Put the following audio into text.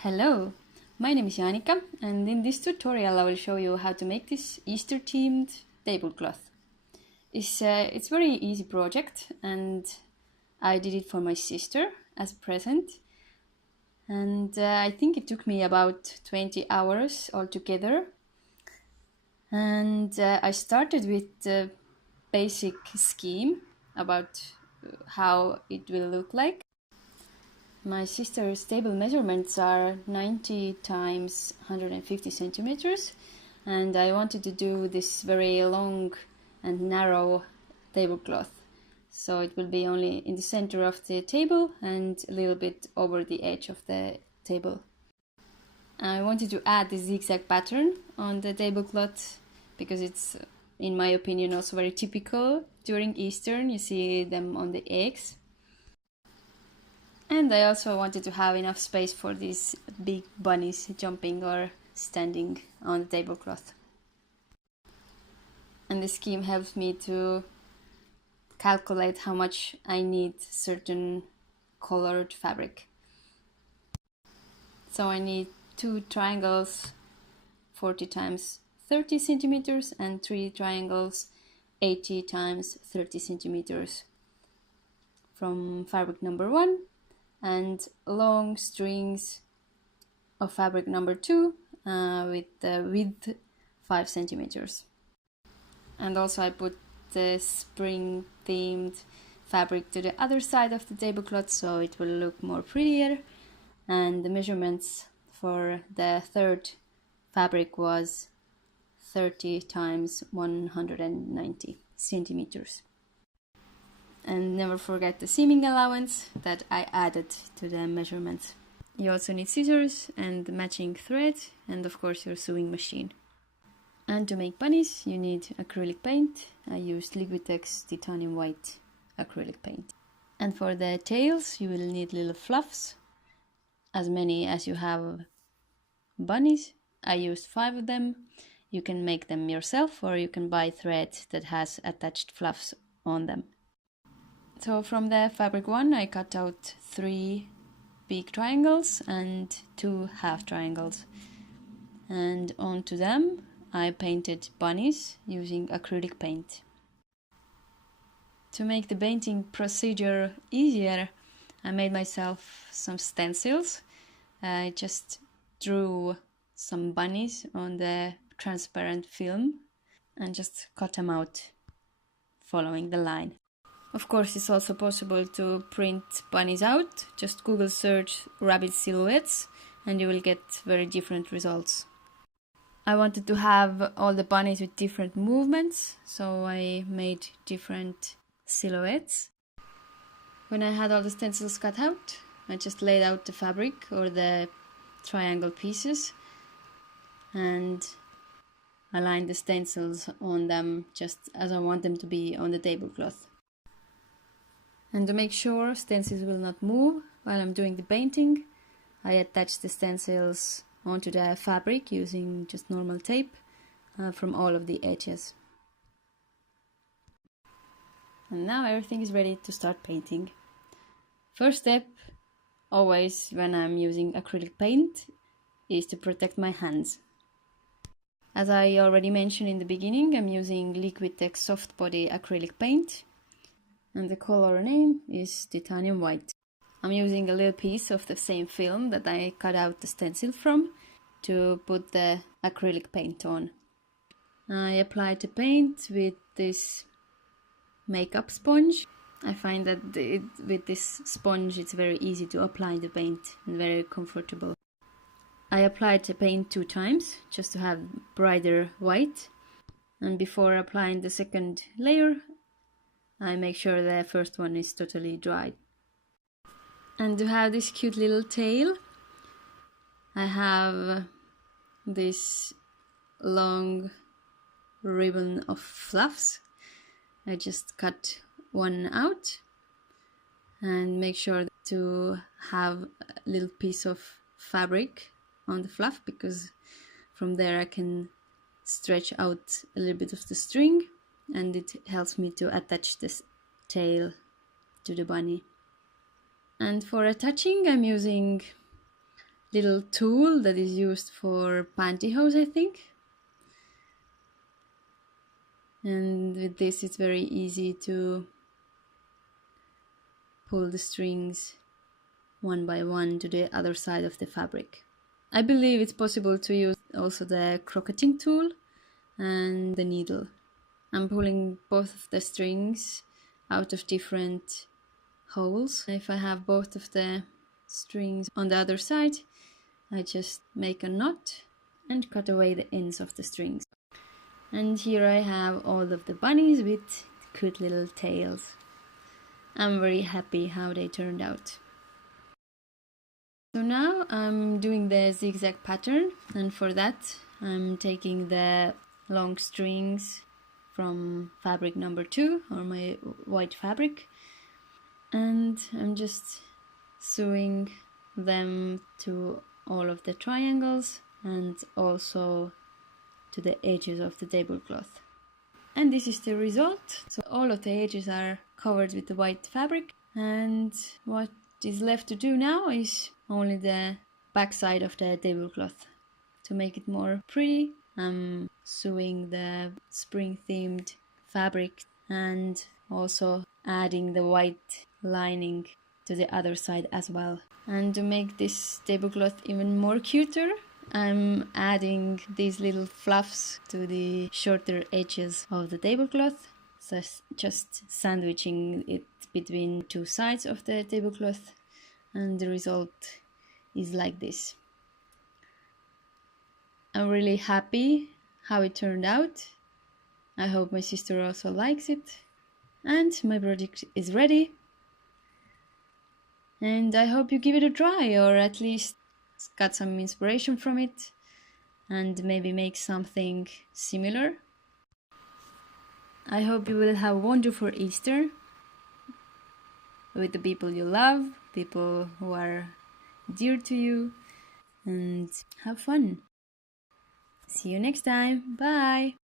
Hello, my name is Janika, and in this tutorial I will show you how to make this Easter themed tablecloth. It's a very easy project, and I did it for my sister as a present, and I think it took me about 20 hours altogether. And I started with the basic scheme about how it will look like. My sister's table measurements are 90 times 150 centimeters, and I wanted to do this very long and narrow tablecloth. So it will be only in the center of the table and a little bit over the edge of the table. I wanted to add the zigzag pattern on the tablecloth because it's, in my opinion, also very typical during Easter. You see them on the eggs. And I also wanted to have enough space for these big bunnies jumping or standing on the tablecloth. And the scheme helps me to calculate how much I need certain colored fabric. So I need 2 triangles 40 times 30 centimeters and 3 triangles 80 times 30 centimeters from fabric number 1. And long strings of fabric number 2 with the width 5 centimeters. And also I put the spring themed fabric to the other side of the tablecloth so it will look more prettier. And the measurements for the third fabric was 30 times 190 centimeters. And never forget the seaming allowance that I added to the measurements. You also need scissors and matching thread and of course your sewing machine. And to make bunnies you need acrylic paint. I used Liquitex titanium white acrylic paint. And for the tails you will need little fluffs, as many as you have bunnies. I used 5 of them. You can make them yourself or you can buy thread that has attached fluffs on them. So from the fabric 1 I cut out 3 big triangles and 2 half triangles, and onto them I painted bunnies using acrylic paint. To make the painting procedure easier, I made myself some stencils. I just drew some bunnies on the transparent film and just cut them out following the line. Of course, it's also possible to print bunnies out. Just Google search rabbit silhouettes and you will get very different results. I wanted to have all the bunnies with different movements, so I made different silhouettes. When I had all the stencils cut out, I just laid out the fabric or the triangle pieces and aligned the stencils on them just as I want them to be on the tablecloth. And to make sure stencils will not move while I'm doing the painting, I attach the stencils onto the fabric using just normal tape from all of the edges. And now everything is ready to start painting. First step, always when I'm using acrylic paint, is to protect my hands. As I already mentioned in the beginning, I'm using Liquitex soft body acrylic paint. And the color name is titanium white. I'm using a little piece of the same film that I cut out the stencil from to put the acrylic paint on. I applied the paint with this makeup sponge. I find that with this sponge it's very easy to apply the paint and very comfortable. I applied the paint 2 times just to have brighter white. And before applying the second layer, I make sure the first one is totally dry. And to have this cute little tail, I have this long ribbon of fluffs. I just cut one out and make sure to have a little piece of fabric on the fluff because from there I can stretch out a little bit of the string. And it helps me to attach this tail to the bunny. And for attaching I'm using little tool that is used for pantyhose, I think. And with this it's very easy to pull the strings one by one to the other side of the fabric. I believe it's possible to use also the crocheting tool and the needle. I'm pulling both of the strings out of different holes. If I have both of the strings on the other side, I just make a knot and cut away the ends of the strings. And here I have all of the bunnies with cute little tails. I'm very happy how they turned out. So now I'm doing the zigzag pattern, and for that I'm taking the long strings from fabric number 2, or my white fabric, and I'm just sewing them to all of the triangles and also to the edges of the tablecloth. And this is the result. So all of the edges are covered with the white fabric, and what is left to do now is only the back side of the tablecloth. To make it more pretty, I'm sewing the spring themed fabric and also adding the white lining to the other side as well. And to make this tablecloth even more cuter, I'm adding these little fluffs to the shorter edges of the tablecloth, so just sandwiching it between two sides of the tablecloth, and the result is like this. I'm really happy how it turned out. I hope my sister also likes it. And my project is ready. And I hope you give it a try, or at least got some inspiration from it and maybe make something similar. I hope you will have a wonderful Easter with the people you love, people who are dear to you, and have fun. See you next time. Bye!